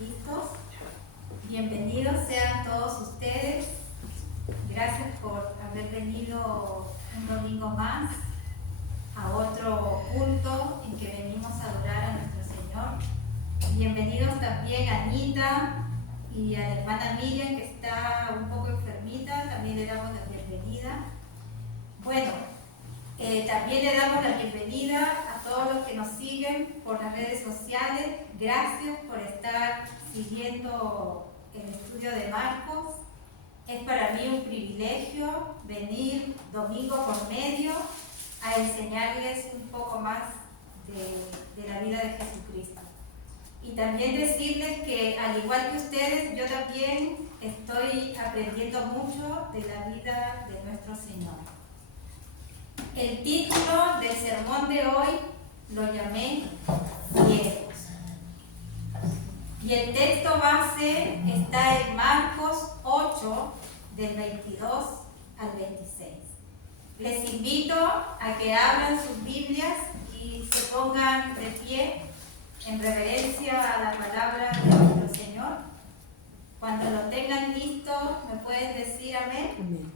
¿Listos? Bienvenidos sean todos ustedes. Gracias por haber venido un domingo más a otro culto en que venimos a adorar a nuestro Señor. Bienvenidos también a Anita y a la hermana Miriam, que está un poco enfermita. También le damos la bienvenida. Bueno, también le damos la bienvenida a todos los que nos siguen por las redes sociales. Gracias por estar siguiendo el estudio de Marcos. Es para mí un privilegio venir domingo por medio a enseñarles un poco más de la vida de Jesucristo. Y también decirles que, al igual que ustedes, yo también estoy aprendiendo mucho de la vida de nuestro Señor. El título del sermón de hoy lo llamé Ciegos. Y el texto base está en Marcos 8, del 22 al 26. Les invito a que abran sus Biblias y se pongan de pie en reverencia a la palabra de nuestro Señor. Cuando lo tengan listo, ¿me pueden decir amén? Amén.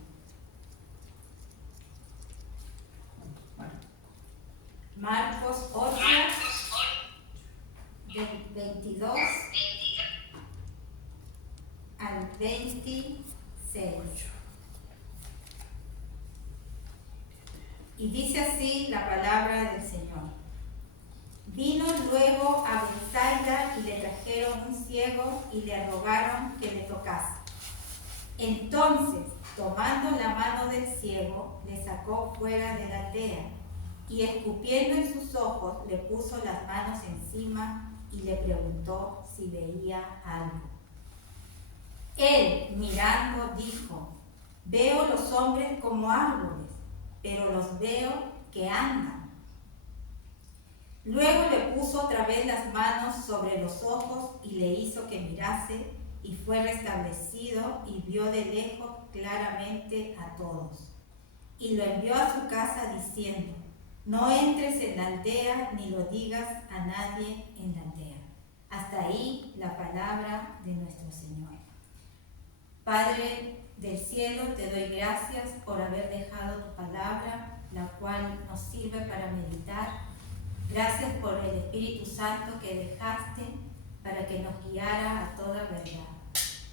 Marcos 8, del 22 al 26. Y dice así la palabra del Señor. Vino luego a Betsaida y le trajeron un ciego y le rogaron que le tocase. Entonces, tomando la mano del ciego, le sacó fuera de la aldea y escupiendo en sus ojos le puso las manos encima y le preguntó si veía algo. Él, mirando, dijo: veo los hombres como árboles, pero los veo que andan. Luego le puso otra vez las manos sobre los ojos y le hizo que mirase, y fue restablecido y vio de lejos claramente a todos. Y lo envió a su casa diciendo: no entres en la aldea ni lo digas a nadie en la aldea. Hasta ahí la palabra de nuestro Señor. Padre del cielo, te doy gracias por haber dejado tu palabra, la cual nos sirve para meditar. Gracias por el Espíritu Santo que dejaste para que nos guiara a toda verdad.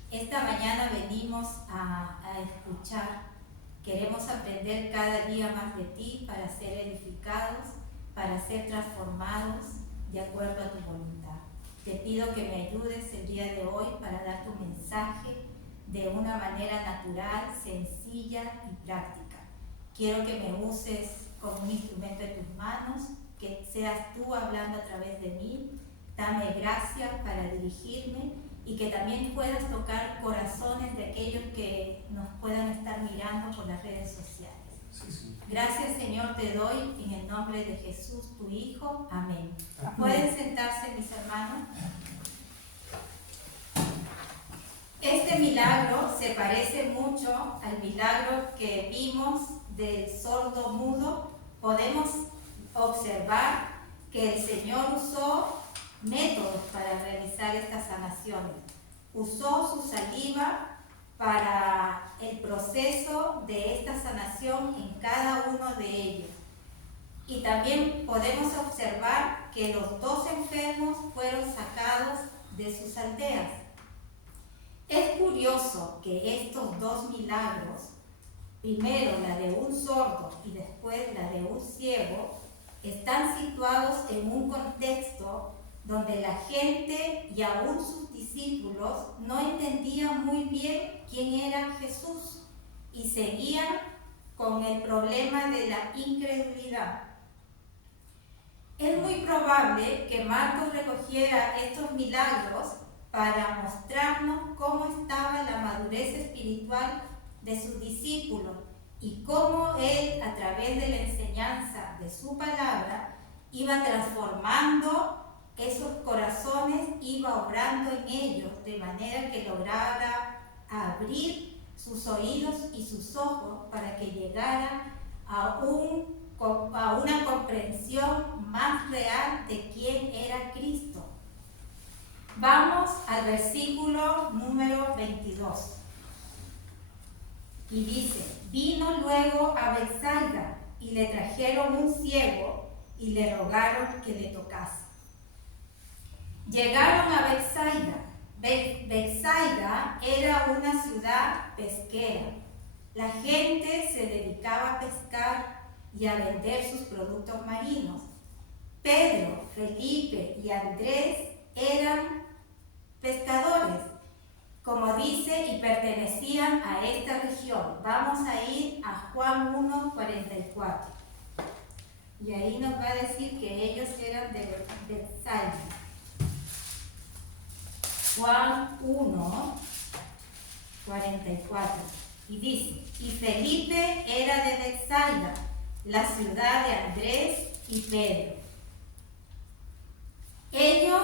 Esta mañana venimos a escuchar. Queremos aprender cada día más de ti para ser edificados, para ser transformados de acuerdo a tu voluntad. Te pido que me ayudes el día de hoy para dar tu mensaje de una manera natural, sencilla y práctica. Quiero que me uses como un instrumento en tus manos, que seas tú hablando a través de mí. Dame gracia para dirigirme y que también puedas tocar corazones de aquellos que nos puedan estar mirando por las redes sociales. Sí. Gracias, Señor, te doy en el nombre de Jesús, tu Hijo. Amén. ¿Pueden sentarse, mis hermanos? Este milagro se parece mucho al milagro que vimos del sordo mudo. Podemos observar que el Señor usó métodos para realizar estas sanaciones. Usó su saliva para el proceso de esta sanación en cada uno de ellos. Y también podemos observar que los dos enfermos fueron sacados de sus aldeas. Es curioso que estos dos milagros, primero la de un sordo y después la de un ciego, están situados en un contexto donde la gente y aún sus discípulos no entendían muy bien quién era Jesús y seguían con el problema de la incredulidad. Es muy probable que Marcos recogiera estos milagros para mostrarnos cómo estaba la madurez espiritual de sus discípulos y cómo él, a través de la enseñanza de su palabra, iba transformando esos corazones, iba obrando en ellos de manera que lograra abrir sus oídos y sus ojos para que llegara a una comprensión más real de quién era Cristo. Vamos al versículo número 22. Y dice, vino luego a Betsaida y le trajeron un ciego y le rogaron que le tocase. Llegaron a Betsaida. Betsaida era una ciudad pesquera. La gente se dedicaba a pescar y a vender sus productos marinos. Pedro, Felipe y Andrés eran pescadores, como dice, y pertenecían a esta región. Vamos a ir a Juan 1:44. Y ahí nos va a decir que ellos eran de Betsaida. Juan 1:44. Y dice, y Felipe era de Betsaida, la ciudad de Andrés y Pedro. Ellos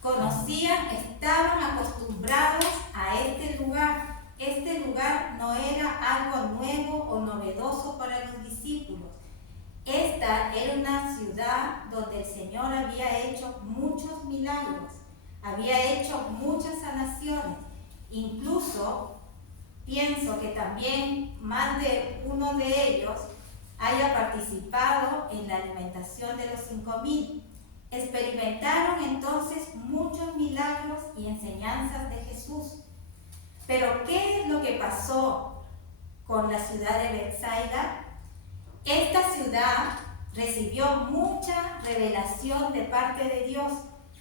conocían, estaban acostumbrados a este lugar. Este lugar no era algo nuevo o novedoso para los discípulos. Esta era una ciudad donde el Señor había hecho muchos milagros, había hecho muchas sanaciones. Incluso pienso que también más de uno de ellos haya participado en la alimentación de los 5,000. Experimentaron entonces muchos milagros y enseñanzas de Jesús. Pero ¿qué es lo que pasó con la ciudad de Betsaida? Esta ciudad recibió mucha revelación de parte de Dios.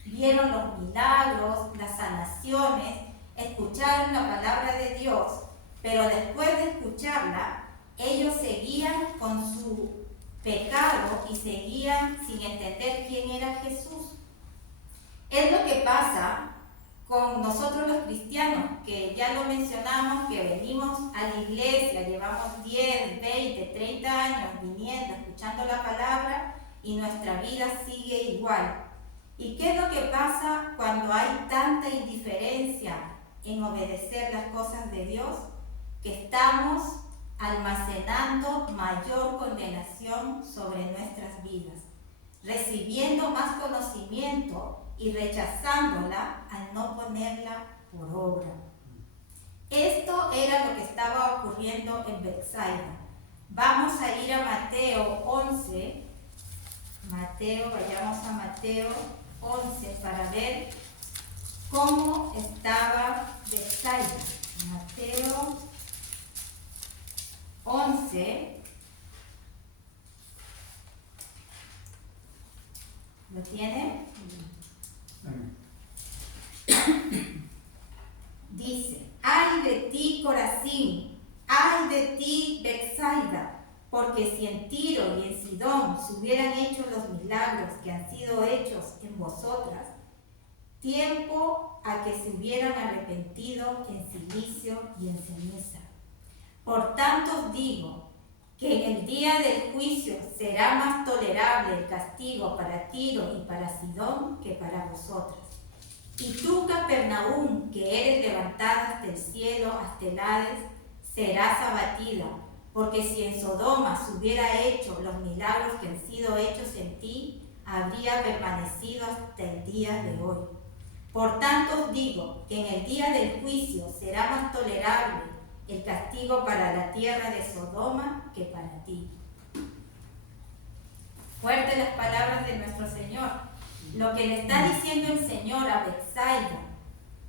Vieron los milagros, las sanaciones, escucharon la palabra de Dios, pero después de escucharla, ellos seguían con su pecado y seguían sin entender quién era Jesús. Es lo que pasa con nosotros los cristianos, que ya lo mencionamos, que venimos a la iglesia, llevamos 10, 20, 30 años viniendo, escuchando la palabra y nuestra vida sigue igual. ¿Y qué es lo que pasa cuando hay tanta indiferencia en obedecer las cosas de Dios? Que estamos almacenando mayor condenación sobre nuestras vidas, recibiendo más conocimiento y rechazándola al no ponerla por obra. Esto era lo que estaba ocurriendo en Betsaida. Vamos a ir a Mateo 11. Vayamos a Mateo 11 para ver cómo estaba Betsaida. Mateo 11. ¿Lo tienen? Dice, ay de ti Corazín, ay de ti Betsaida, porque si en Tiro y en Sidón se hubieran hecho los milagros que han sido hechos en vosotras, tiempo a que se hubieran arrepentido en silicio y en ceniza. Por tanto os digo que en el día del juicio será más tolerable el castigo para Tiro y para Sidón que para vosotras. Y tú, Capernaum, que eres levantada hasta el cielo, hasta el Hades, serás abatida, porque si en Sodoma se hubiera hecho los milagros que han sido hechos en ti, habría permanecido hasta el día de hoy. Por tanto os digo que en el día del juicio será más tolerable el castigo para la tierra de Sodoma que para ti. Fuertes las palabras de nuestro Señor. Lo que le está diciendo el Señor a Betsaida,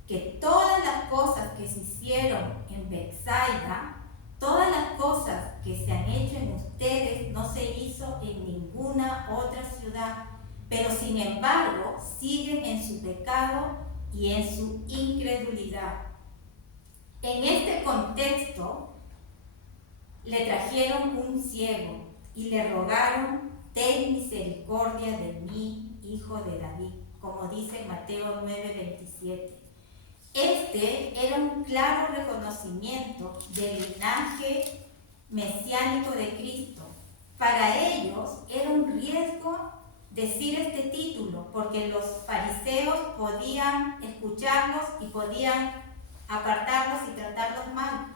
que todas las cosas que se hicieron en Betsaida, todas las cosas que se han hecho en ustedes, no se hizo en ninguna otra ciudad, pero sin embargo siguen en su pecado y en su incredulidad. En este contexto, le trajeron un ciego y le rogaron, ten misericordia de mí, hijo de David, como dice Mateo 9:27. Este era un claro reconocimiento del linaje mesiánico de Cristo. Para ellos era un riesgo decir este título, porque los fariseos podían escucharlos y podían apartarlos y tratarlos mal.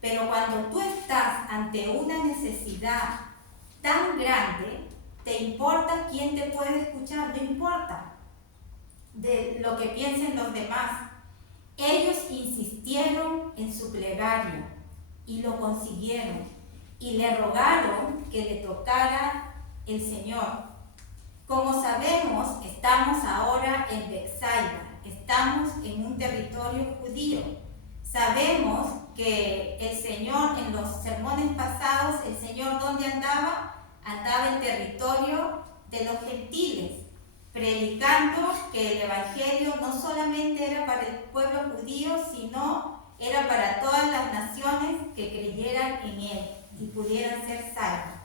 Pero cuando tú estás ante una necesidad tan grande, ¿te importa quién te puede escuchar? No importa. de lo que piensen los demás. Ellos insistieron en su plegaria y lo consiguieron, y le rogaron que le tocara el Señor. Como sabemos, estamos ahora en Betsaida, estamos en un territorio judío. Sabemos que el Señor, en los sermones pasados, el Señor, ¿dónde andaba? Andaba en territorio de los gentiles, predicando que el Evangelio no solamente era para el pueblo judío, sino era para todas las naciones que creyeran en Él y pudieran ser salvos.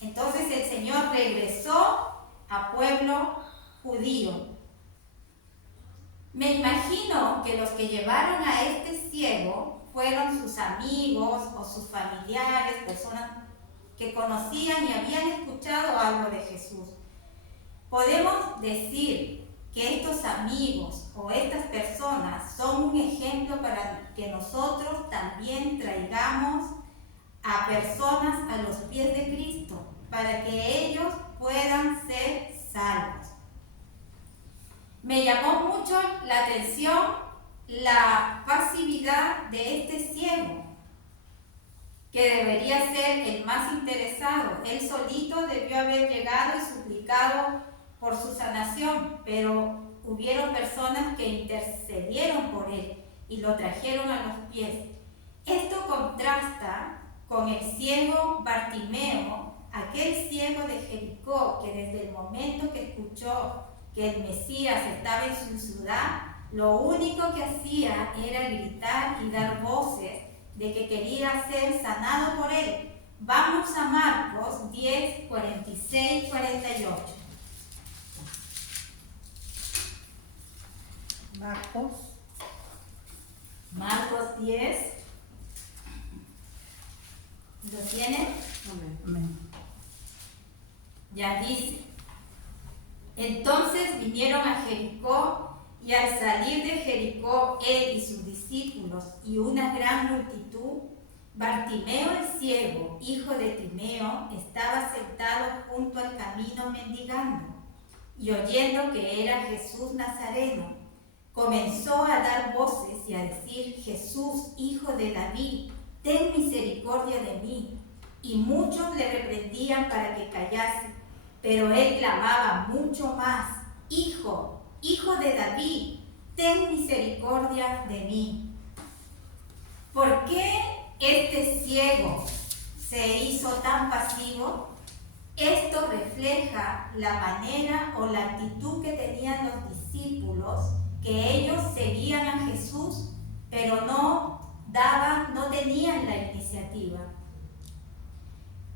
Entonces el Señor regresó a pueblo judío. Me imagino que los que llevaron a este ciego fueron sus amigos o sus familiares, personas que conocían y habían escuchado algo de Jesús. Podemos decir que estos amigos o estas personas son un ejemplo para que nosotros también traigamos a personas a los pies de Cristo, para que ellos puedan ser salvos. Me llamó mucho la atención la pasividad de este ciego, que debería ser el más interesado. Él solito debió haber llegado y suplicado por su sanación, pero hubieron personas que intercedieron por él y lo trajeron a los pies. Esto contrasta con el ciego Bartimeo, aquel ciego de Jericó, que desde el momento que escuchó que el Mesías estaba en su ciudad, lo único que hacía era gritar y dar voces de que quería ser sanado por él. Vamos a Marcos 10, 46, 48. Marcos 10. ¿Lo tienen? Amén. Ya dice: entonces vinieron a Jericó, y al salir de Jericó él y sus discípulos y una gran multitud, Bartimeo el ciego, hijo de Timeo, estaba sentado junto al camino mendigando, y oyendo que era Jesús Nazareno, comenzó a dar voces y a decir: Jesús, hijo de David, ten misericordia de mí. Y muchos le reprendían para que callase, pero él clamaba mucho más: Hijo, hijo de David, ten misericordia de mí. ¿Por qué este ciego se hizo tan pasivo? Esto refleja la manera o la actitud que tenían los discípulos, que ellos seguían a Jesús, pero no tenían la iniciativa.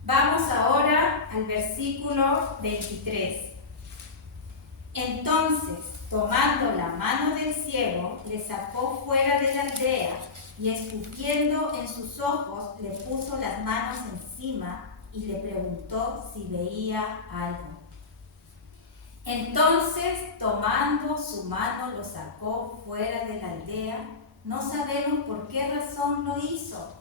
Vamos ahora al versículo 23. Entonces, tomando la mano del ciego, le sacó fuera de la aldea y, escupiendo en sus ojos, le puso las manos encima y le preguntó si veía algo. Entonces, tomando su mano, lo sacó fuera de la aldea. No sabemos por qué razón lo hizo.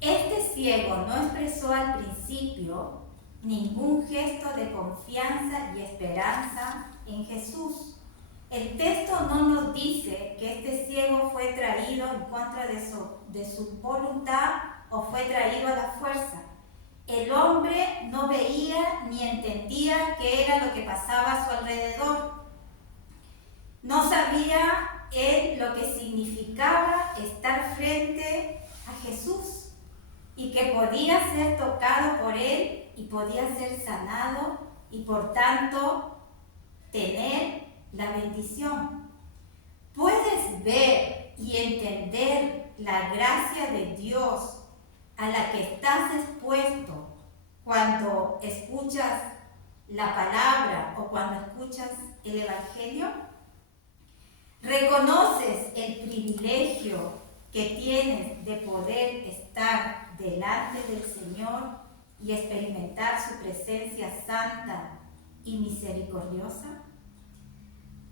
Este ciego no expresó al principio ningún gesto de confianza y esperanza en Jesús. El texto no nos dice que este ciego fue traído en contra de su voluntad o fue traído a la fuerza. El hombre no veía ni entendía qué era lo que pasaba a su alrededor. No sabía él lo que significaba estar frente a Jesús y que podía ser tocado por él y podía ser sanado y por tanto tener la bendición. Puedes ver y entender la gracia de Dios a la que estás expuesto cuando escuchas la palabra o cuando escuchas el Evangelio. ¿Reconoces el privilegio que tienes de poder estar delante del Señor y experimentar su presencia santa y misericordiosa?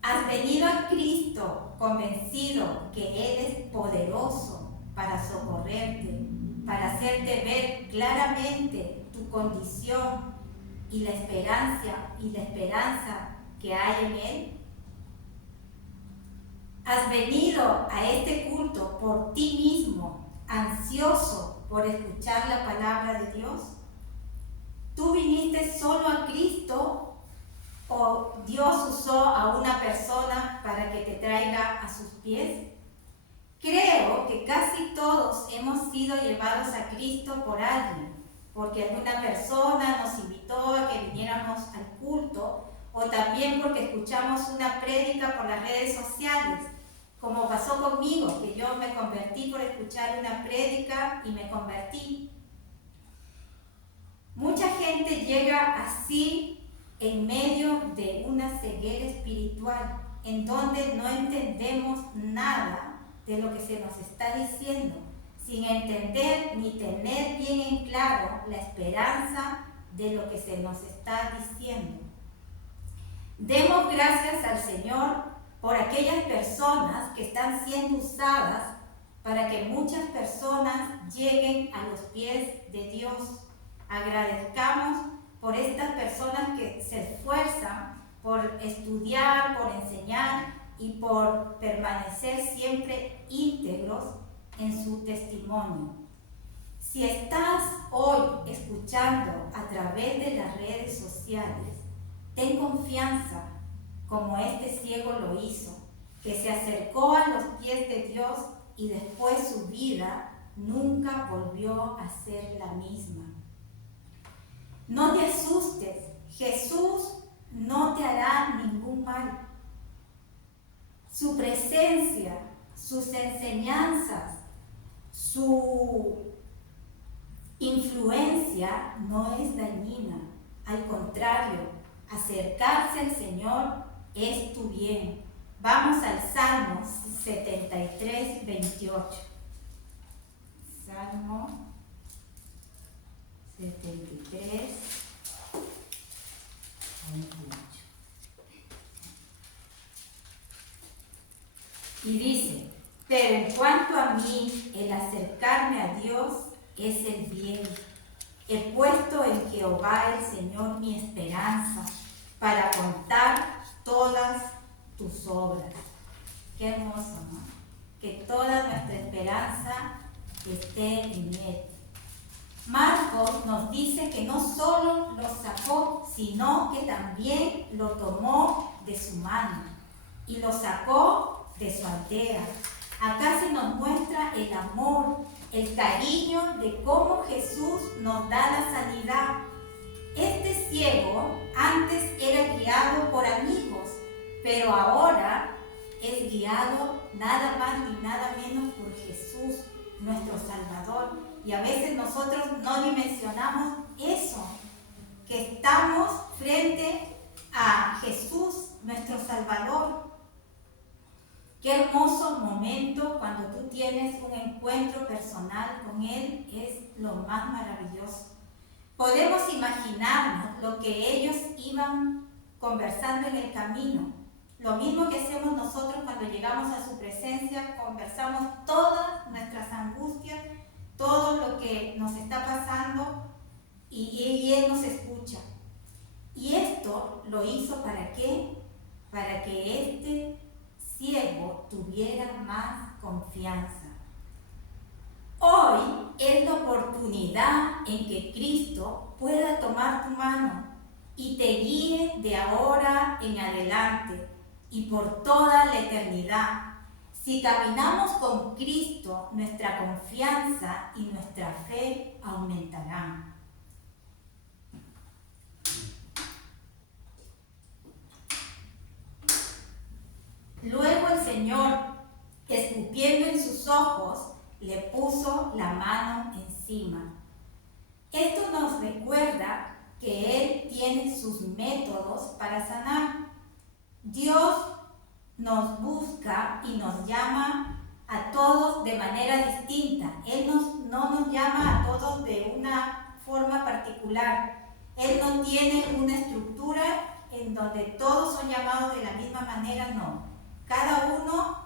¿Has venido a Cristo convencido que Él es poderoso para socorrerte, para hacerte ver claramente tu condición y la esperanza que hay en Él? Has venido a este culto por ti mismo, ansioso por escuchar la palabra de Dios. ¿Tú viniste solo a Cristo o Dios usó a una persona para que te traiga a sus pies? Creo que casi todos hemos sido llevados a Cristo por alguien, porque alguna persona nos invitó a que viniéramos al culto, o también porque escuchamos una prédica por las redes sociales, como pasó conmigo, que yo me convertí por escuchar una prédica y me convertí. Mucha gente llega así en medio de una ceguera espiritual, en donde no entendemos nada de lo que se nos está diciendo, sin entender ni tener bien en claro la esperanza de lo que se nos está diciendo. Demos gracias al Señor por aquellas personas que están siendo usadas para que muchas personas lleguen a los pies de Dios. Agradezcamos por estas personas que se esfuerzan por estudiar, por enseñar y por permanecer siempre íntegros en su testimonio. Si estás hoy escuchando a través de las redes sociales, ten confianza, como este ciego lo hizo, que se acercó a los pies de Dios y después su vida nunca volvió a ser la misma. No te asustes, Jesús no te hará ningún mal. Su presencia, sus enseñanzas, su influencia no es dañina. Al contrario, acercarse al Señor es tu bien. Vamos al Salmo 73, 28. Salmo 73, 28. Y dice: pero en cuanto a mí, el acercarme a Dios es el bien. He puesto en Jehová el Señor mi esperanza, para contar todas tus obras. Qué hermoso, ¿no? Que toda nuestra esperanza esté en Él. Marcos nos dice que no solo lo sacó, sino que también lo tomó de su mano y lo sacó de su aldea. Acá se nos muestra el amor, el cariño de cómo Jesús nos da la sanidad. Este ciego antes era guiado por amigos, pero ahora es guiado nada más ni nada menos por Jesús, nuestro Salvador. Y a veces nosotros no dimensionamos eso, que estamos frente a Jesús, nuestro Salvador. Qué hermoso momento cuando tú tienes un encuentro personal con Él, es lo más maravilloso. Podemos imaginarnos lo que ellos iban conversando en el camino. Lo mismo que hacemos nosotros cuando llegamos a su presencia, conversamos todas nuestras angustias, todo lo que nos está pasando y Él nos escucha. Y esto lo hizo ¿para qué? Para que este ciego tuviera más confianza. Hoy es la oportunidad en que Cristo pueda tomar tu mano y te guíe de ahora en adelante y por toda la eternidad. Si caminamos con Cristo, nuestra confianza y nuestra fe aumentarán. Luego el Señor, escupiendo en sus ojos, le puso la mano encima. Esto nos recuerda que Él tiene sus métodos para sanar. Dios nos busca y nos llama a todos de manera distinta. Él no nos llama a todos de una forma particular. Él no tiene una estructura en donde todos son llamados de la misma manera, no. Cada uno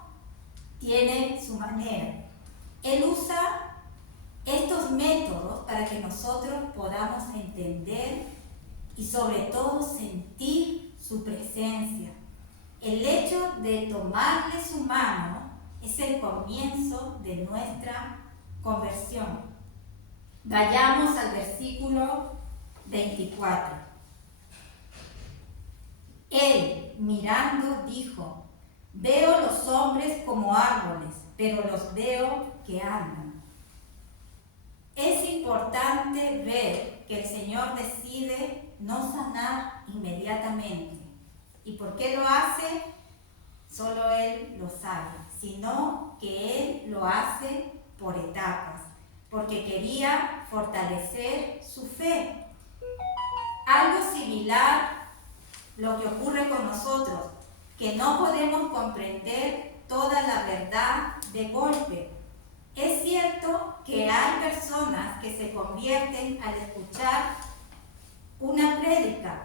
tiene su manera. Él usa estos métodos para que nosotros podamos entender y sobre todo sentir su presencia. El hecho de tomarle su mano es el comienzo de nuestra conversión. Vayamos al versículo 24. Él, mirando, dijo: veo los hombres como árboles, pero los veo que andan. Es importante ver que el Señor decide no sanar inmediatamente. ¿Y por qué lo hace? Solo Él lo sabe, sino que Él lo hace por etapas, porque quería fortalecer su fe. Algo similar lo que ocurre con nosotros, que no podemos comprender toda la verdad de golpe. Es cierto que hay personas que se convierten al escuchar una prédica,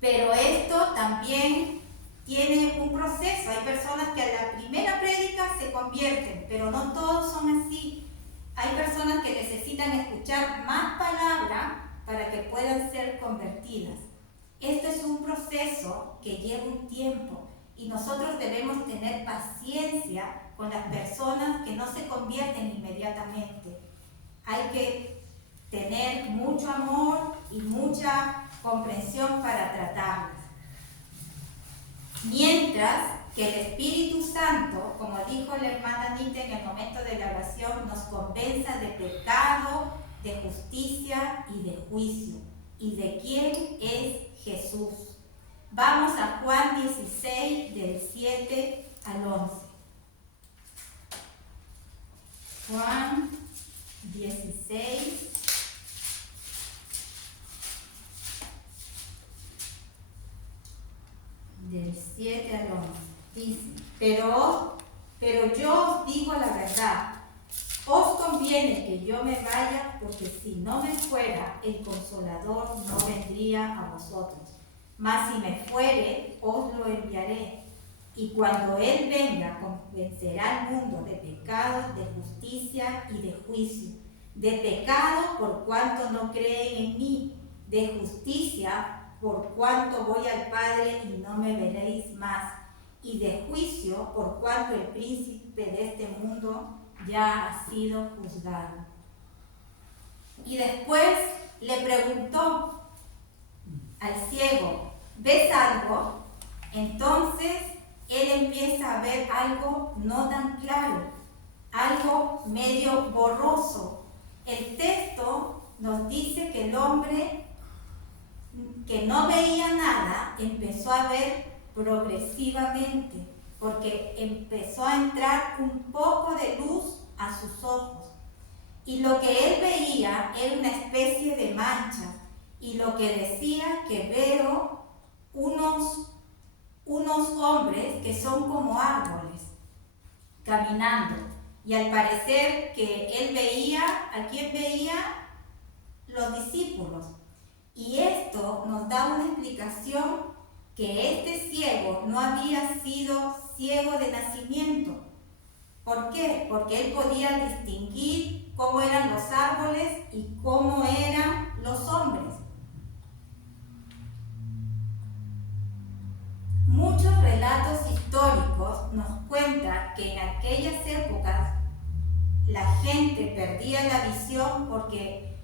pero esto también tiene un proceso. Hay personas que a la primera prédica se convierten, pero no todos son así. Hay personas que necesitan escuchar más palabra para que puedan ser convertidas. Esto es un proceso que lleva un tiempo y nosotros debemos tener paciencia con las personas que no se convierten inmediatamente. Hay que tener mucho amor y mucha comprensión para tratarlas. Mientras que el Espíritu Santo, como dijo la hermana Anita en el momento de la oración, nos convenza de pecado, de justicia y de juicio. ¿Y de quién es Jesús? Vamos a Juan 16, del 7 al 11. Juan 16, del 7 al 11. Dice: pero yo os digo la verdad. Os conviene que yo me vaya, porque si no me fuera, el Consolador no vendría a vosotros. Mas si me fuere, os lo enviaré. Y cuando Él venga, convencerá al mundo de pecado, de justicia y de juicio. De pecado, por cuanto no creen en mí. De justicia, por cuanto voy al Padre y no me veréis más. Y de juicio, por cuanto el príncipe de este mundo ya ha sido juzgado. Y después le preguntó al ciego: ¿ves algo? Entonces él empieza a ver algo no tan claro, algo medio borroso. El texto nos dice que el hombre que no veía nada empezó a ver progresivamente, porque empezó a entrar un poco de luz a sus ojos. Y lo que él veía era una especie de mancha, y lo que decía que veo unos hombres que son como árboles caminando. Y al parecer que él veía, ¿a quién veía? Los discípulos. Y esto nos da una explicación, que este ciego no había sido ciego de nacimiento. ¿Por qué? Porque él podía distinguir cómo eran los árboles y cómo eran los hombres. Muchos relatos históricos nos cuentan que en aquellas épocas la gente perdía la visión porque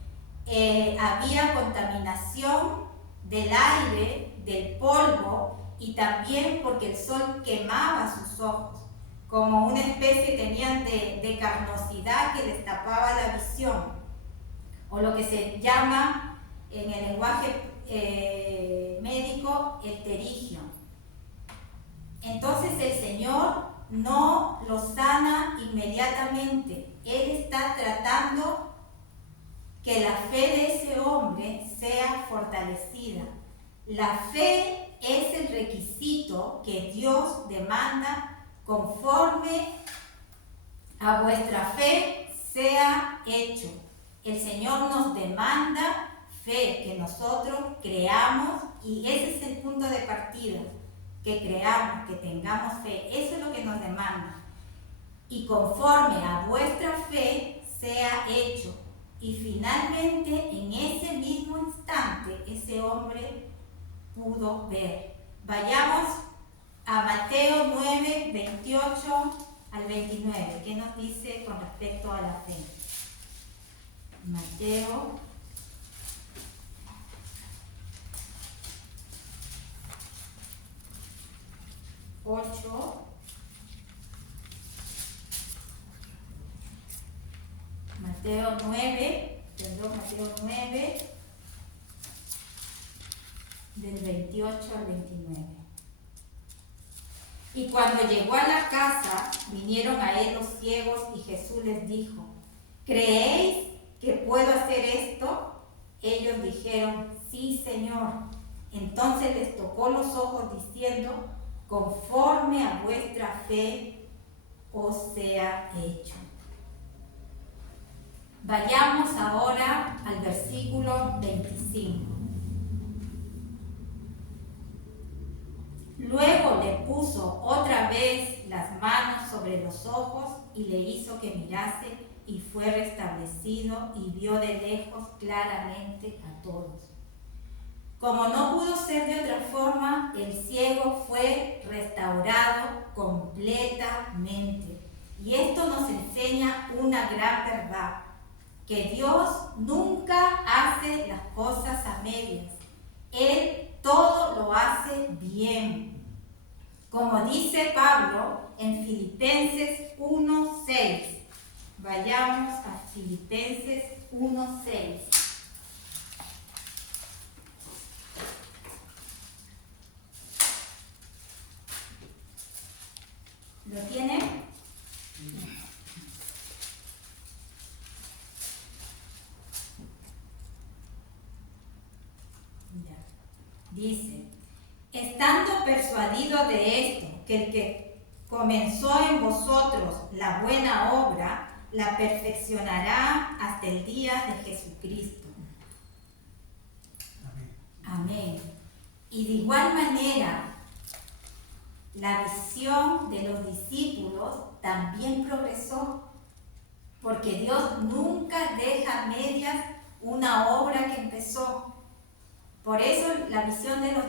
había contaminación del aire, del polvo, y también porque el sol quemaba sus ojos, como una especie tenían de carnosidad que les tapaba la visión, o lo que se llama en el lenguaje médico el terigio. Entonces el Señor no lo sana inmediatamente. Él está tratando que la fe de ese hombre sea fortalecida. La fe es el requisito que Dios demanda. Conforme a vuestra fe sea hecho. El Señor nos demanda fe, que nosotros creamos, y ese es el punto de partida, que creamos, que tengamos fe. Eso es lo que nos demanda. Y conforme a vuestra fe sea hecho. Y finalmente, en ese mismo instante, ese hombre pudo ver. Vayamos a Mateo 9, 28 al 29. ¿Qué nos dice con respecto a la fe? Mateo 8, Mateo 9, del 28 al 29. Y cuando llegó a la casa, vinieron a él los ciegos y Jesús les dijo: ¿creéis que puedo hacer esto? Ellos dijeron: sí, Señor. Entonces les tocó los ojos diciendo: conforme a vuestra fe os sea hecho. Vayamos ahora al versículo 25. Luego le puso otra vez las manos sobre los ojos y le hizo que mirase, y fue restablecido y vio de lejos claramente a todos. Como no pudo ser de otra forma, el ciego fue restaurado completamente. Y esto nos enseña una gran verdad: que Dios nunca hace las cosas a medias. Él todo lo hace bien. Como dice Pablo en Filipenses 1:6. Vayamos a Filipenses 1:6. ¿Lo tienen? Ya. Dice: estando persuadido de esto, que el que comenzó en vosotros la buena obra, la perfeccionará hasta el día de Jesucristo. Amén. Y de igual manera, la visión de los discípulos también progresó, porque Dios nunca deja a medias una obra que empezó. Por eso la visión de los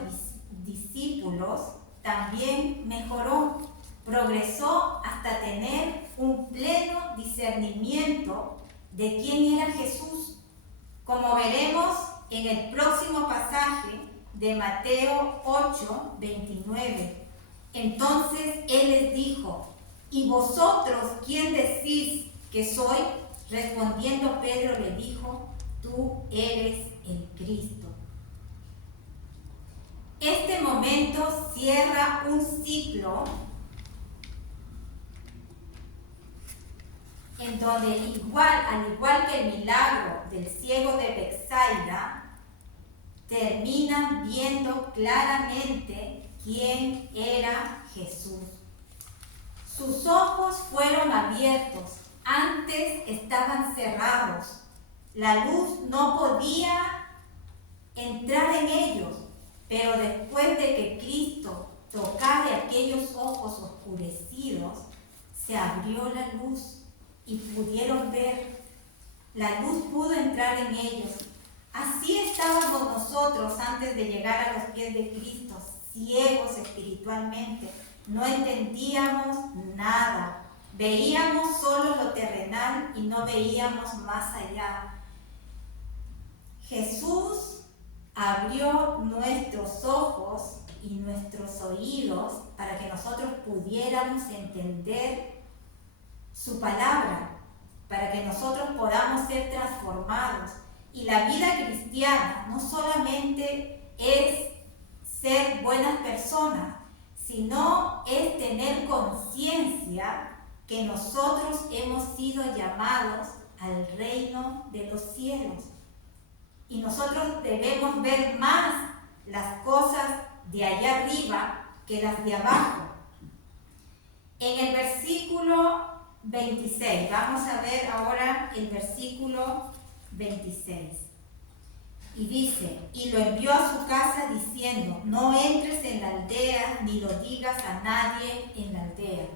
discípulos también mejoró, progresó hasta tener un pleno discernimiento de quién era Jesús, como veremos en el próximo pasaje de Mateo 8, 29. Entonces él les dijo: ¿y vosotros quién decís que soy? Respondiendo Pedro le dijo: tú eres el Cristo. Este momento cierra un ciclo en donde, al igual que el milagro del ciego de Betsaida, terminan viendo claramente quién era Jesús. Sus ojos fueron abiertos, antes estaban cerrados. La luz no podía entrar en ellos, pero después de que Cristo tocara aquellos ojos oscurecidos, se abrió la luz y pudieron ver. La luz pudo entrar en ellos. Así estábamos nosotros antes de llegar a los pies de Cristo, ciegos espiritualmente. No entendíamos nada. Veíamos solo lo terrenal y no veíamos más allá. Jesús abrió nuestros ojos y nuestros oídos para que nosotros pudiéramos entender su palabra, para que nosotros podamos ser transformados. Y la vida cristiana no solamente es ser buenas personas, sino es tener conciencia que nosotros hemos sido llamados al reino de los cielos. Y nosotros debemos ver más las cosas de allá arriba que las de abajo. En el versículo 26, vamos a ver ahora el versículo 26. Y dice: y lo envió a su casa diciendo: no entres en la aldea ni lo digas a nadie en la aldea.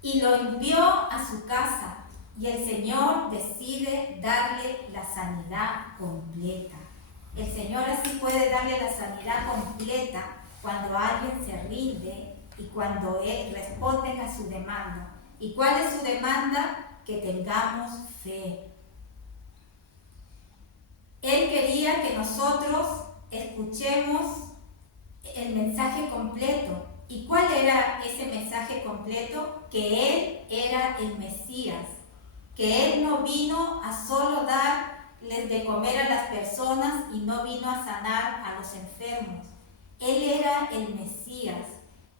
Y lo envió a su casa. Y el Señor decide darle la sanidad completa. El Señor así puede darle la sanidad completa cuando alguien se rinde y cuando responden a su demanda. ¿Y cuál es su demanda? Que tengamos fe. Él quería que nosotros escuchemos el mensaje completo. ¿Y cuál era ese mensaje completo? Que Él era el Mesías, que Él no vino a solo darles de comer a las personas y no vino a sanar a los enfermos. Él era el Mesías.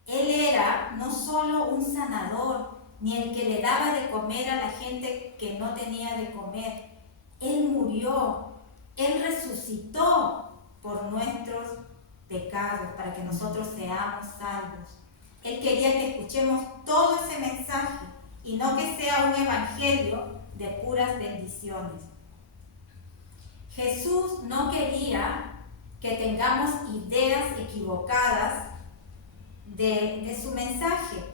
Él era no solo un sanador, ni el que le daba de comer a la gente que no tenía de comer. Él murió, Él resucitó por nuestros pecados, para que nosotros seamos salvos. Él quería que escuchemos todo ese mensaje y no que sea un evangelio de puras bendiciones. Jesús no quería que tengamos ideas equivocadas de su mensaje.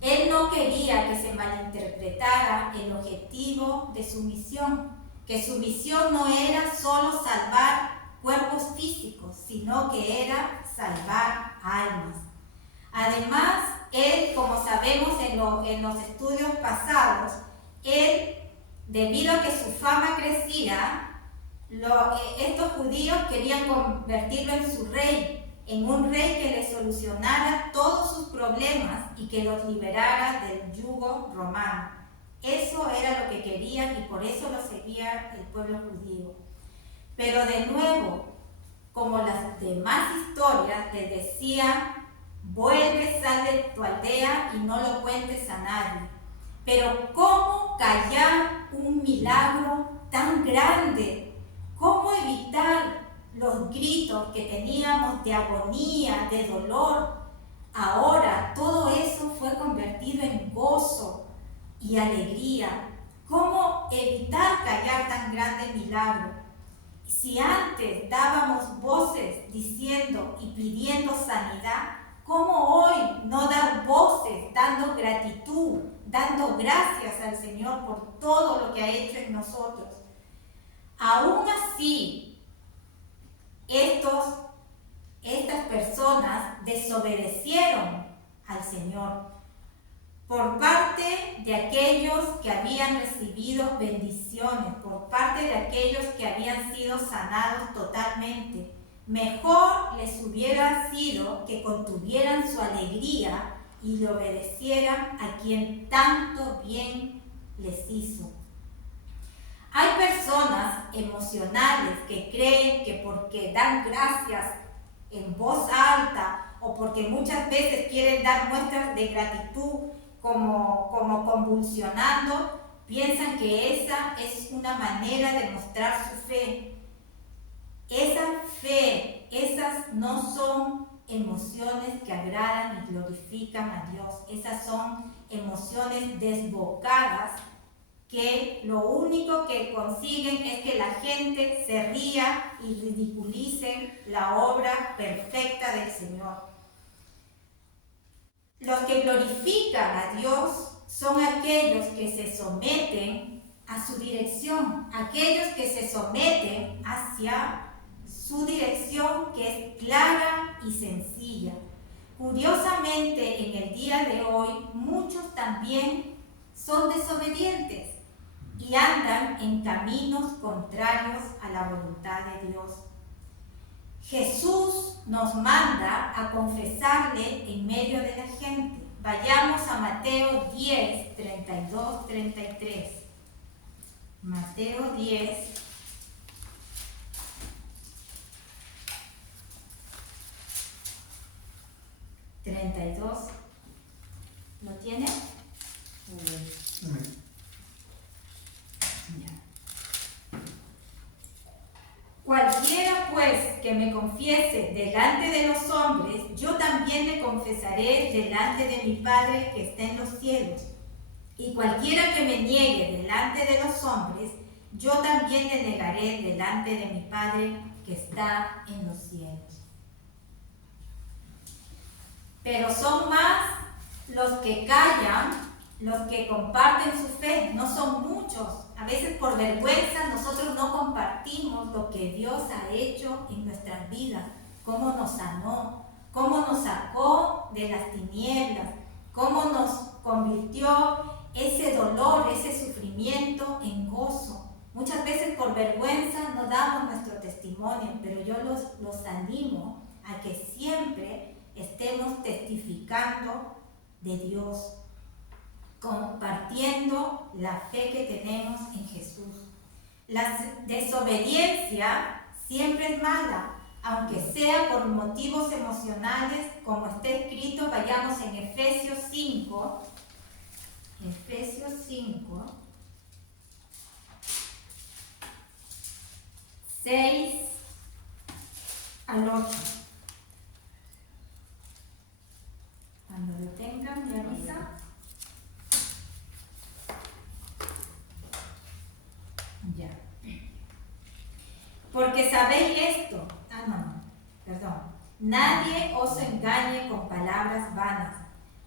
Él no quería que se malinterpretara el objetivo de su misión, que su misión no era solo salvar cuerpos físicos, sino que era salvar almas. Además, él, como sabemos en los estudios pasados, él, debido a que su fama crecía, estos judíos querían convertirlo en su rey, en un rey que les solucionara todos sus problemas y que los liberara del yugo romano. Eso era lo que querían y por eso lo seguía el pueblo judío. Pero de nuevo, como las demás historias, les decía: vuelve, sal de tu aldea y no lo cuentes a nadie. Pero ¿cómo callar un milagro tan grande? ¿Cómo evitar los gritos que teníamos de agonía, de dolor? Ahora todo eso fue convertido en gozo y alegría. ¿Cómo evitar callar tan grande milagro? Si antes dábamos voces diciendo y pidiendo sanidad, ¿cómo hoy no dar voces dando gratitud, dando gracias al Señor por todo lo que ha hecho en nosotros? Aún así, estas personas desobedecieron al Señor por parte de aquellos que habían recibido bendiciones, por parte de aquellos que habían sido sanados totalmente. Mejor les hubiera sido que contuvieran su alegría y le obedecieran a quien tanto bien les hizo. Hay personas emocionales que creen que porque dan gracias en voz alta o porque muchas veces quieren dar muestras de gratitud como convulsionando, piensan que esa es una manera de mostrar su fe. Esa fe, esas no son emociones que agradan y glorifican a Dios. Esas son emociones desbocadas que lo único que consiguen es que la gente se ría y ridiculicen la obra perfecta del Señor. Los que glorifican a Dios son aquellos que se someten a su dirección, aquellos que se someten hacia su dirección, que es clara y sencilla. Curiosamente, en el día de hoy, muchos también son desobedientes y andan en caminos contrarios a la voluntad de Dios. Jesús nos manda a confesarle en medio de la gente. Vayamos a Mateo 10, 32, 33. Mateo 10, 32. ¿Lo tiene? Cualquiera pues que me confiese delante de los hombres, yo también le confesaré delante de mi Padre que está en los cielos. Y cualquiera que me niegue delante de los hombres, yo también le negaré delante de mi Padre que está en los cielos. Pero son más los que callan, los que comparten su fe, no son muchos. A veces por vergüenza nosotros no compartimos lo que Dios ha hecho en nuestras vidas. cómo nos sanó, cómo nos sacó de las tinieblas, cómo nos convirtió ese dolor, ese sufrimiento en gozo. Muchas veces por vergüenza no damos nuestro testimonio, pero yo los animo a que siempre estemos testificando de Dios, compartiendo la fe que tenemos en Jesús. La desobediencia siempre es mala, aunque sea por motivos emocionales, como está escrito. Vayamos en Efesios 5, 6 al 8. Cuando lo tengan, me avisa. Ya. Porque sabéis esto. Nadie os engañe con palabras vanas,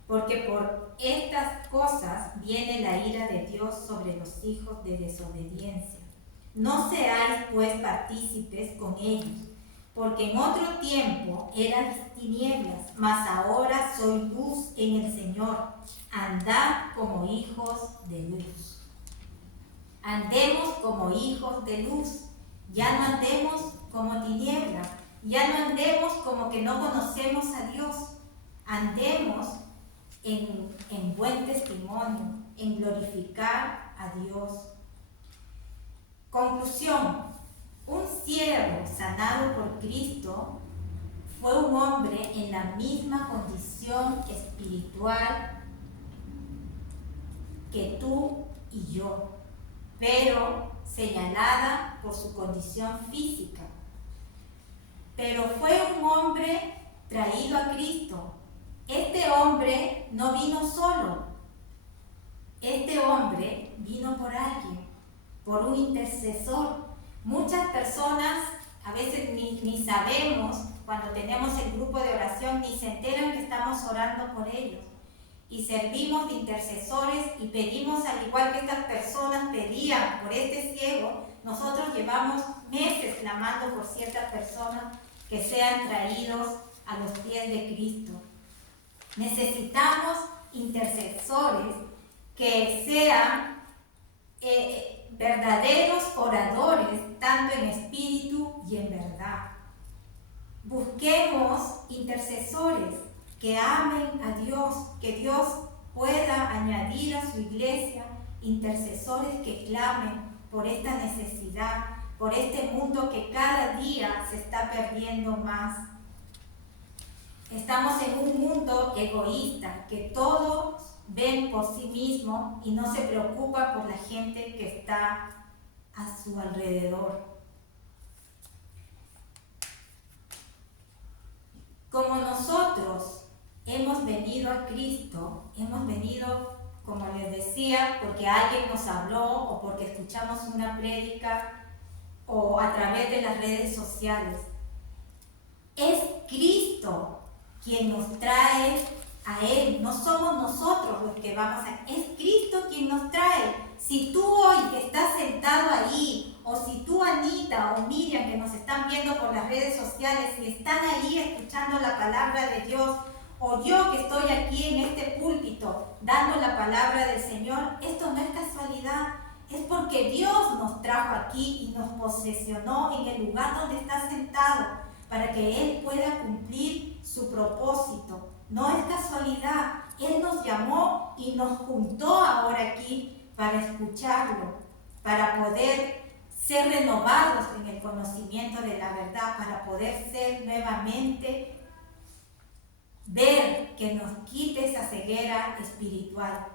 porque por estas cosas viene la ira de Dios sobre los hijos de desobediencia. No seáis pues partícipes con ellos, porque en otro tiempo erais tinieblas, mas ahora sois luz en el Señor. Andad como hijos de luz. Andemos como hijos de luz. Ya no andemos como tinieblas. Ya no andemos como que no conocemos a Dios. Andemos en buen testimonio, en glorificar a Dios. Conclusión: un ciego sanado por Cristo fue un hombre en la misma condición espiritual que tú y yo, pero señalada por su condición física. Pero fue un hombre traído a Cristo. Este hombre no vino solo. Este hombre vino por alguien, por un intercesor. Muchas personas a veces ni sabemos, cuando tenemos el grupo de oración, ni se enteran que estamos orando por ellos. Y servimos de intercesores y pedimos, al igual que estas personas pedían por este ciego, nosotros llevamos meses clamando por ciertas personas que sean traídos a los pies de Cristo. Necesitamos intercesores que sean verdaderos oradores, tanto en espíritu y en verdad. Busquemos intercesores que amen a Dios, que Dios pueda añadir a su iglesia intercesores que clamen por esta necesidad, por este mundo que cada día se está perdiendo más. Estamos en un mundo egoísta, que todos ven por sí mismos y no se preocupa por la gente que está a su alrededor. Como nosotros hemos venido a Cristo, hemos venido, como les decía, porque alguien nos habló o porque escuchamos una prédica o a través de las redes sociales. Es Cristo quien nos trae a Él, no somos nosotros los que vamos a... Es Cristo quien nos trae. Si tú hoy que estás sentado ahí, o si tú, Anita o Miriam, que nos están viendo por las redes sociales y están ahí escuchando la palabra de Dios, o yo que estoy aquí en este púlpito dando la palabra del Señor, esto no es casualidad, es porque Dios nos trajo aquí y nos posesionó en el lugar donde está sentado para que Él pueda cumplir su propósito. No es casualidad, Él nos llamó y nos juntó ahora aquí para escucharlo, para poder ser renovados en el conocimiento de la verdad, para poder ser nuevamente, ver que nos quite esa ceguera espiritual,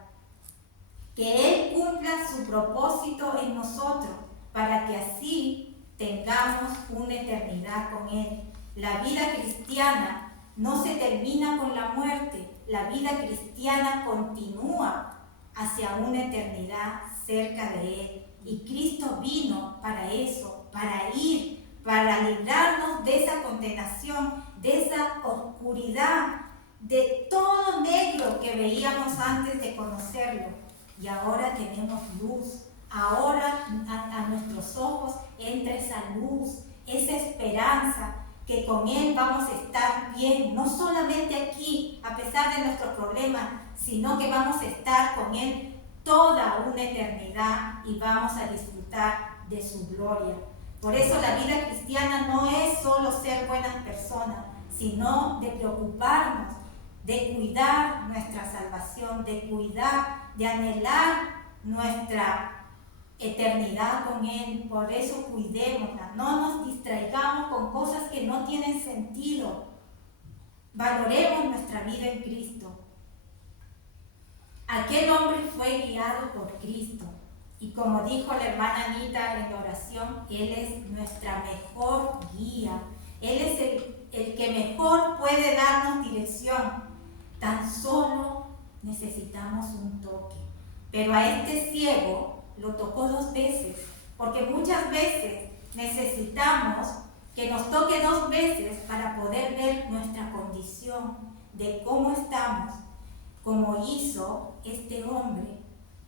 que Él cumpla su propósito en nosotros, para que así tengamos una eternidad con Él. La vida cristiana no se termina con la muerte, la vida cristiana continúa hacia una eternidad cerca de Él. Y Cristo vino para eso, para ir, para librarnos de esa condenación, de esa oscuridad, de todo negro que veíamos antes de conocerlo. Y ahora tenemos luz. Ahora a nuestros ojos entra esa luz, esa esperanza que con Él vamos a estar bien, no solamente aquí, a pesar de nuestros problemas, sino que vamos a estar con Él toda una eternidad y vamos a disfrutar de su gloria. Por eso la vida cristiana no es solo ser buenas personas, sino de preocuparnos, de cuidar nuestra salvación, de cuidar, de anhelar nuestra eternidad con Él. Por eso cuidémosla, no nos distraigamos con cosas que no tienen sentido. Valoremos nuestra vida en Cristo. Aquel hombre fue guiado por Cristo. Y como dijo la hermana Anita en la oración, Él es nuestra mejor guía. Él es el que mejor puede darnos dirección. Tan solo necesitamos un toque. Pero a este ciego lo tocó 2 veces, porque muchas veces necesitamos que nos toque 2 veces para poder ver nuestra condición, de cómo estamos, como hizo este hombre.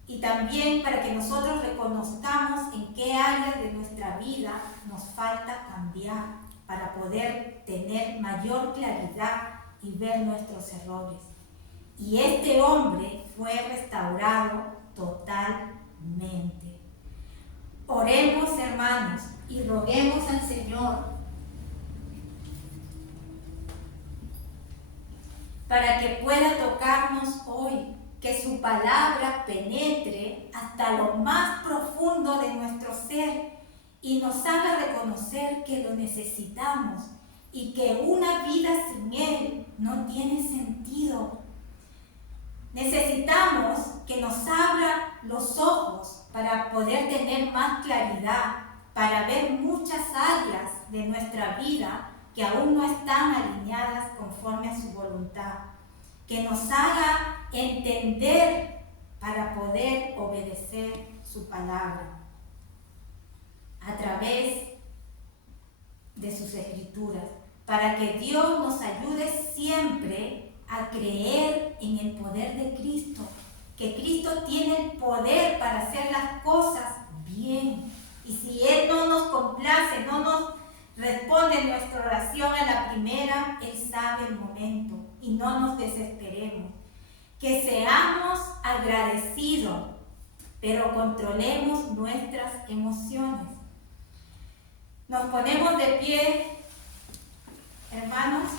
Y también para que nosotros reconozcamos en qué áreas de nuestra vida nos falta cambiar para poder tener mayor claridad y ver nuestros errores. Y este hombre fue restaurado totalmente. Oremos, hermanos, y roguemos al Señor para que pueda tocarnos hoy, que su palabra penetre hasta lo más profundo de nuestro ser y nos haga reconocer que lo necesitamos y que una vida sin Él no tiene sentido. Necesitamos que nos abra los ojos para poder tener más claridad, para ver muchas áreas de nuestra vida que aún no están alineadas conforme a su voluntad. Que nos haga entender para poder obedecer su palabra a través de sus escrituras, para que Dios nos ayude siempre a creer en el poder de Cristo, que Cristo tiene el poder para hacer las cosas bien. Y si Él no nos complace, no nos responde nuestra oración a la primera, Él sabe el momento y no nos desesperemos. Que seamos agradecidos, pero controlemos nuestras emociones. Nos ponemos de pie, hermanos,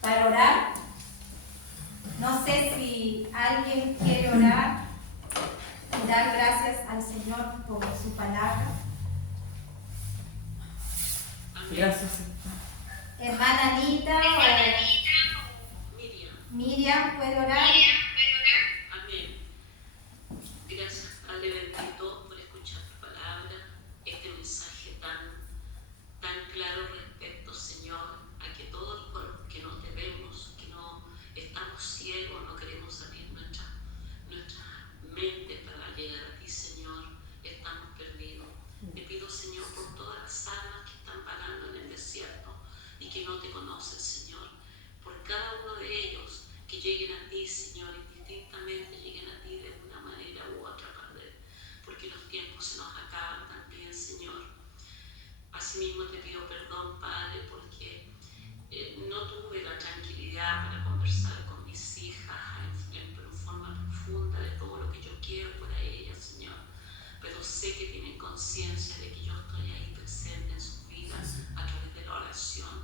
para orar. No sé si alguien quiere orar y dar gracias al Señor por su palabra. Gracias. Hermana Anita o Miriam, ¿puede orar? Amén. Gracias, Padre bendito, por escuchar tu palabra, este mensaje tan claro respecto, Señor, a que todos los que nos debemos, que no estamos ciegos, no queremos abrir nuestra mente para llegar a ti, Señor, estamos perdidos. Te pido, Señor, por todas las almas que están vagando en el desierto y que no te conocen, Señor, por cada uno de ellos que lleguen a ti, Señor, indistintamente lleguen a ti de una manera u otra, Padre, porque los tiempos se nos acaban también, Señor. Asimismo te pido perdón, Padre, porque no tuve la tranquilidad para conversar con mis hijas en forma profunda de todo lo que yo quiero para ellas, Señor. Pero sé que tienen conciencia de que yo estoy ahí presente en sus vidas a través de la oración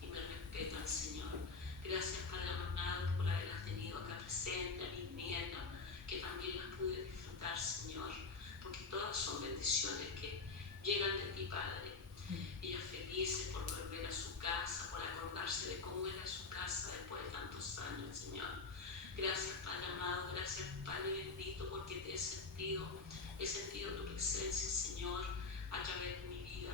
y me respetan, Señor. Gracias, Padre amado, por haberlas tenido acá presente, a mis nietas, que también las pude disfrutar, Señor, porque todas son bendiciones que llegan de ti, Padre. Ellas felices por volver a su casa, por acordarse de cómo era su casa después de tantos años, Señor. Gracias, Padre amado, gracias, Padre bendito, porque te he sentido tu presencia, Señor, a través de mi vida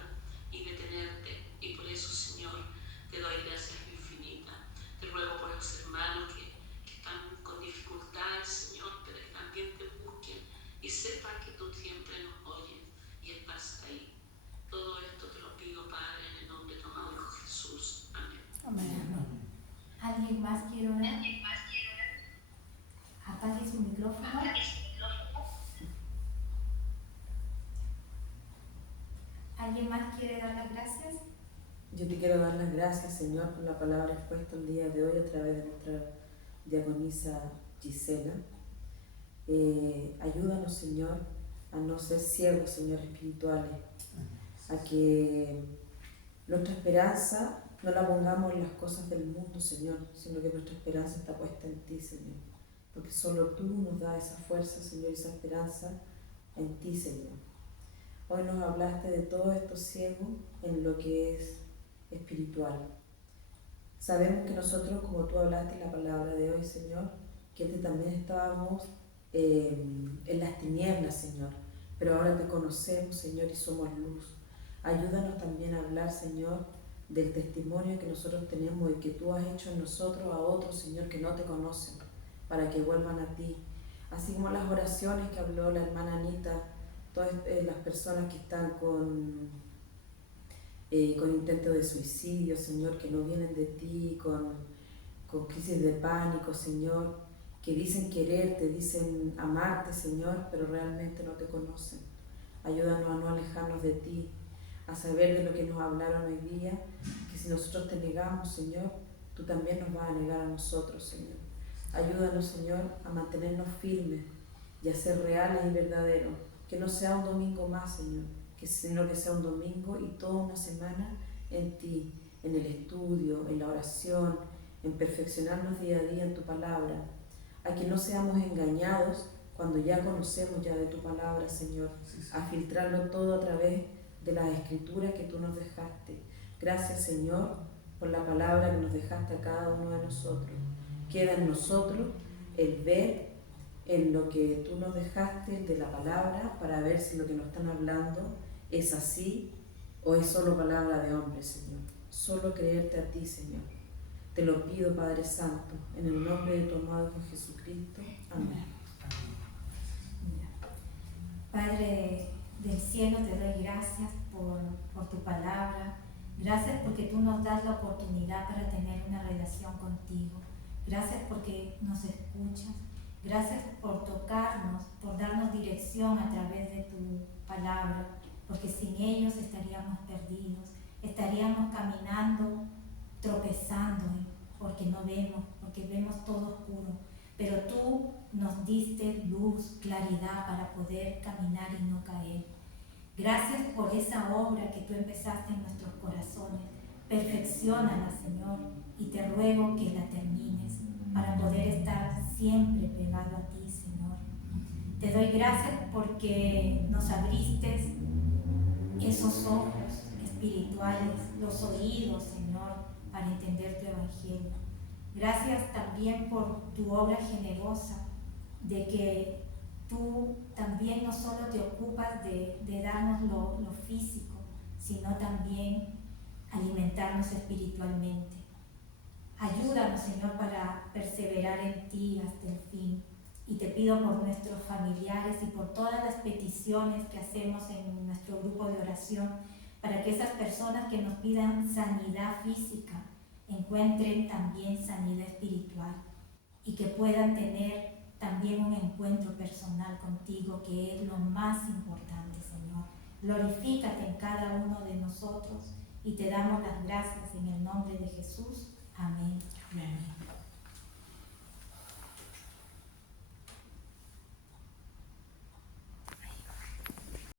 y de tenerte. Y por eso, Señor, te doy gracias infinitas. Te ruego por los hermanos que están con dificultades, Señor, pero que también te busquen y sepan que tú siempre nos oyes y estás ahí. Todo esto te lo pido, Padre, en el nombre de tu amado Hijo Jesús. Amén. Amén. ¿Alguien más quiere orar? Apague su micrófono. ¿Alguien más quiere dar las gracias? Yo te quiero dar las gracias, Señor, por la palabra expuesta el día de hoy a través de nuestra diaconisa Gisela. Ayúdanos, Señor, a no ser ciegos, Señor, espirituales, a que nuestra esperanza no la pongamos en las cosas del mundo, Señor, sino que nuestra esperanza está puesta en ti, Señor, porque solo tú nos das esa fuerza, Señor, y esa esperanza en ti, Señor. Hoy nos hablaste de todos estos ciegos en lo que es espiritual. Sabemos que nosotros, como tú hablaste en la palabra de hoy, Señor, que antes también estábamos en las tinieblas, Señor, pero ahora te conocemos, Señor, y somos luz. Ayúdanos también a hablar, Señor, del testimonio que nosotros tenemos y que tú has hecho en nosotros a otros, Señor, que no te conocen, para que vuelvan a ti. Así como las oraciones que habló la hermana Anita, todas las personas que están con intento de suicidio, Señor, que no vienen de ti, con crisis de pánico, Señor, que dicen quererte, dicen amarte, Señor, pero realmente no te conocen. Ayúdanos a no alejarnos de ti, a saber de lo que nos hablaron hoy día, que si nosotros te negamos, Señor, tú también nos vas a negar a nosotros, Señor. Ayúdanos, Señor, a mantenernos firmes y a ser reales y verdaderos, que no sea un domingo más, Señor, sino que sea un domingo y toda una semana en ti, en el estudio, en la oración, en perfeccionarnos día a día en tu palabra, a que no seamos engañados cuando ya conocemos ya de tu palabra, Señor, a filtrarlo todo a través de las escrituras que tú nos dejaste. Gracias, Señor, por la palabra que nos dejaste a cada uno de nosotros. Queda en nosotros el ver en lo que tú nos dejaste de la palabra para ver si lo que nos están hablando es así o es solo palabra de hombre, Señor. Solo creerte a ti, Señor. Te lo pido, Padre Santo, en el nombre de tu amado Hijo Jesucristo. Amén. Padre del cielo, te doy gracias por tu palabra. Gracias porque tú nos das la oportunidad para tener una relación contigo. Gracias porque nos escuchas. Gracias por tocarnos, por darnos dirección a través de tu palabra, porque sin ellos estaríamos perdidos, estaríamos caminando, tropezando, porque no vemos, porque vemos todo oscuro. Pero tú nos diste luz, claridad para poder caminar y no caer. Gracias por esa obra que tú empezaste en nuestros corazones. Perfecciónala, Señor, y te ruego que la termines para poder estar siempre pegado a ti, Señor. Te doy gracias porque nos abriste esos ojos espirituales, los oídos, Señor, para entender tu evangelio. Gracias también por tu obra generosa, de que tú también no solo te ocupas de darnos lo físico, sino también alimentarnos espiritualmente. Ayúdanos, Señor, para perseverar en ti hasta el fin. Y te pido por nuestros familiares y por todas las peticiones que hacemos en nuestro grupo de oración, para que esas personas que nos pidan sanidad física encuentren también sanidad espiritual y que puedan tener también un encuentro personal contigo, que es lo más importante, Señor. Glorifícate en cada uno de nosotros y te damos las gracias en el nombre de Jesús. Amén. Amén.